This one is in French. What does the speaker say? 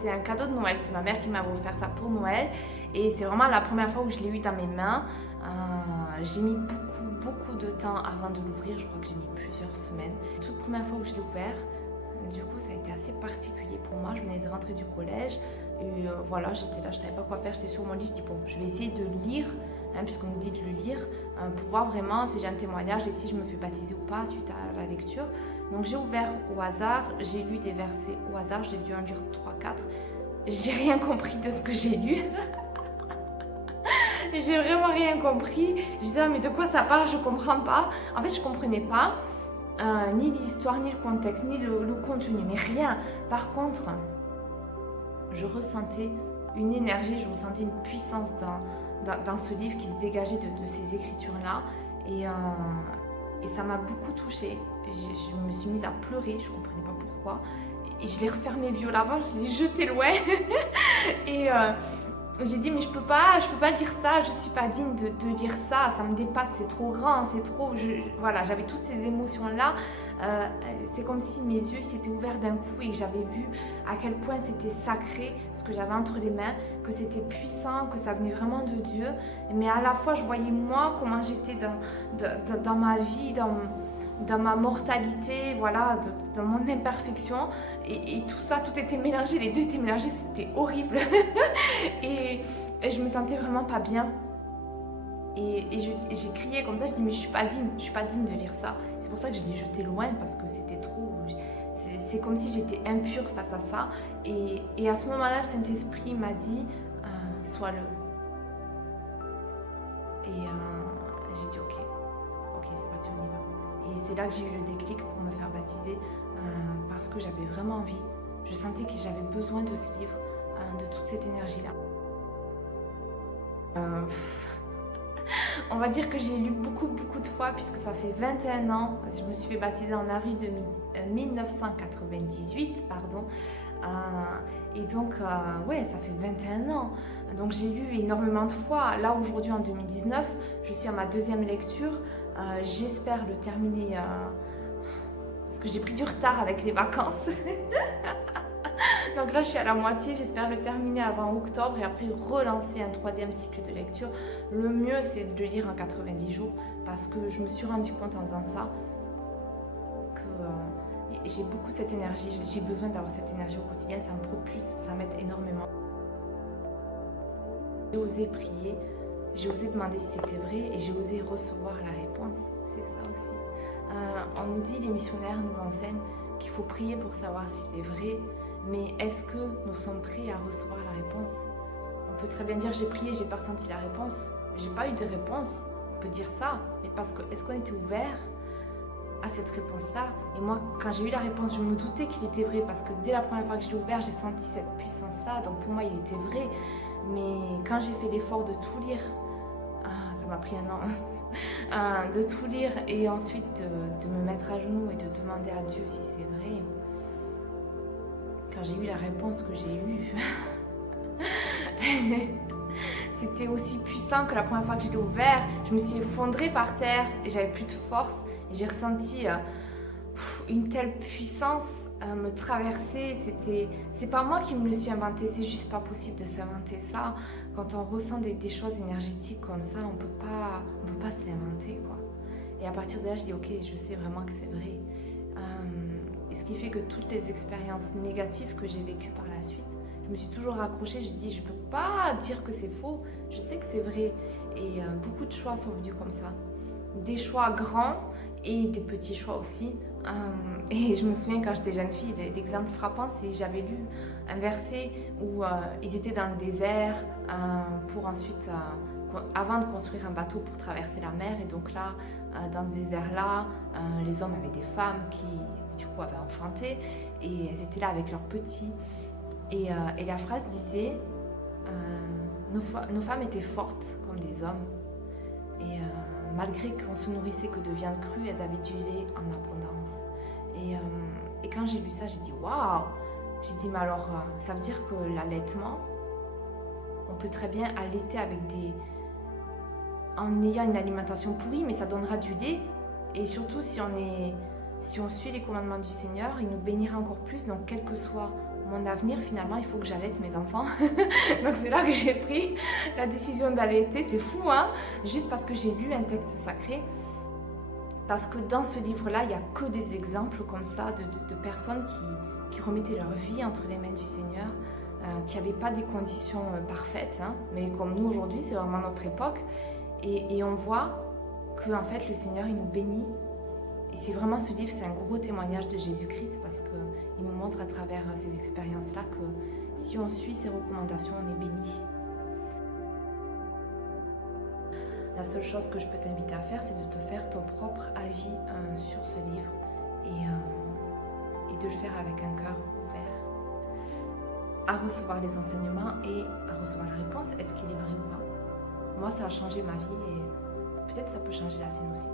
C'est un cadeau de Noël, c'est ma mère qui m'avait offert ça pour Noël et c'est vraiment la première fois où je l'ai eu dans mes mains. J'ai mis beaucoup de temps avant de l'ouvrir, je crois que j'ai mis plusieurs semaines. Toute première fois où je l'ai ouvert, du coup ça a été assez particulier pour moi, je venais de rentrer du collège et voilà, j'étais là, je savais pas quoi faire, j'étais sur mon lit, je dis bon, je vais essayer de lire, puisqu'on nous dit de le lire, pour voir vraiment si j'ai un témoignage et si je me fais baptiser ou pas suite à la lecture. Donc j'ai ouvert au hasard, j'ai lu des versets au hasard, j'ai dû en lire 3-4. J'ai rien compris de ce que j'ai lu. J'ai vraiment rien compris. Je disais, mais de quoi ça parle? Je comprends pas. En fait, je comprenais pas ni l'histoire, ni le contexte, ni le contenu, mais rien. Par contre, je ressentais une énergie, je ressentais une puissance dans ce livre qui se dégageait de ces écritures-là. Et ça m'a beaucoup touchée. Je me suis mise à pleurer, je ne comprenais pas pourquoi. Et je l'ai refermé violemment, je l'ai jeté loin. Et j'ai dit, mais je peux pas lire ça, je suis pas digne de lire ça, ça me dépasse, c'est trop grand, c'est trop... Voilà, j'avais toutes ces émotions-là. C'est comme si mes yeux s'étaient ouverts d'un coup et que j'avais vu à quel point c'était sacré, ce que j'avais entre les mains, que c'était puissant, que ça venait vraiment de Dieu. Mais à la fois, je voyais moi, comment j'étais dans ma vie, dans ma mortalité, voilà, dans mon imperfection, et tout ça, tout était mélangé, les deux étaient mélangés, c'était horrible. et je me sentais vraiment pas bien. Et j'ai crié comme ça, je dis mais je suis pas digne de lire ça. C'est pour ça que je l'ai jeté loin, parce que c'était trop... C'est comme si j'étais impure face à ça. Et à ce moment-là, le Saint-Esprit m'a dit, sois-le. Et j'ai dit ok, c'est parti, on y va. Et c'est là que j'ai eu le déclic pour me faire baptiser, parce que j'avais vraiment envie. Je sentais que j'avais besoin de ce livre, de toute cette énergie-là. On va dire que j'ai lu beaucoup de fois, puisque ça fait 21 ans. Je me suis fait baptiser en avril 1998, pardon. Et donc, ouais, ça fait 21 ans. Donc j'ai lu énormément de fois. Là, aujourd'hui, en 2019, je suis à ma deuxième lecture. J'espère le terminer, parce que j'ai pris du retard avec les vacances. Donc là, je suis à la moitié, j'espère le terminer avant octobre et après relancer un troisième cycle de lecture. Le mieux, c'est de le lire en 90 jours, parce que je me suis rendu compte en faisant ça que j'ai beaucoup cette énergie, j'ai besoin d'avoir cette énergie au quotidien, ça me propulse, ça m'aide énormément. J'ai osé prier, j'ai osé demander si c'était vrai et j'ai osé recevoir la réponse, c'est ça aussi. On nous dit, les missionnaires nous enseignent qu'il faut prier pour savoir s'il est vrai. Mais est-ce que nous sommes prêts à recevoir la réponse? On peut très bien dire j'ai prié, j'ai pas ressenti la réponse. J'ai pas eu de réponse. On peut dire ça. Mais parce que est-ce qu'on était ouvert à cette réponse-là? Et moi, quand j'ai eu la réponse, je me doutais qu'il était vrai, parce que dès la première fois que je l'ai ouvert, j'ai senti cette puissance-là. Donc pour moi, il était vrai. Mais quand j'ai fait l'effort de tout lire, ça m'a pris un an, de tout lire et ensuite de me mettre à genoux et de demander à Dieu si c'est vrai. Quand j'ai eu la réponse que j'ai eue, c'était aussi puissant que la première fois que je l'ai ouvert. Je me suis effondrée par terre et j'avais plus de force. Et j'ai ressenti une telle puissance me traverser. C'est pas moi qui me le suis inventé, c'est juste pas possible de s'inventer ça. Quand on ressent des choses énergétiques comme ça, on peut pas se l'inventer, quoi. Et à partir de là, je dis ok, je sais vraiment que c'est vrai. Et ce qui fait que toutes les expériences négatives que j'ai vécues par la suite, je me suis toujours accrochée, je dis je peux pas dire que c'est faux, je sais que c'est vrai. Et beaucoup de choix sont venus comme ça. Des choix grands et des petits choix aussi. Et je me souviens quand j'étais jeune fille, l'exemple frappant, c'est que j'avais lu un verset où ils étaient dans le désert pour ensuite, avant de construire un bateau pour traverser la mer. Et donc là, dans ce désert-là, les hommes avaient des femmes qui, du coup, avaient enfanté et elles étaient là avec leurs petits. Et la phrase disait nos femmes étaient fortes comme des hommes. Et malgré qu'on se nourrissait que de viande crue, elles avaient du lait en abondance. Et quand j'ai lu ça, j'ai dit waouh! J'ai dit mais alors, ça veut dire que l'allaitement, on peut très bien allaiter en ayant une alimentation pourrie, mais ça donnera du lait. Et surtout si si on suit les commandements du Seigneur, il nous bénira encore plus. Donc quel que soit mon avenir, finalement, il faut que j'allaite mes enfants. Donc c'est là que j'ai pris la décision d'allaiter. C'est fou, hein? Juste parce que j'ai lu un texte sacré. Parce que dans ce livre-là, il n'y a que des exemples comme ça de personnes qui remettaient leur vie entre les mains du Seigneur, qui n'avaient pas des conditions parfaites, hein, mais comme nous aujourd'hui, c'est vraiment notre époque. Et on voit que en fait, le Seigneur, il nous bénit. Et c'est vraiment ce livre, c'est un gros témoignage de Jésus-Christ parce qu'il nous montre à travers ces expériences-là que si on suit ses recommandations, on est béni. La seule chose que je peux t'inviter à faire, c'est de te faire ton propre avis sur ce livre et de le faire avec un cœur ouvert à recevoir les enseignements et à recevoir la réponse. Est-ce qu'il est vrai ou pas? Moi, ça a changé ma vie et peut-être ça peut changer la tienne aussi.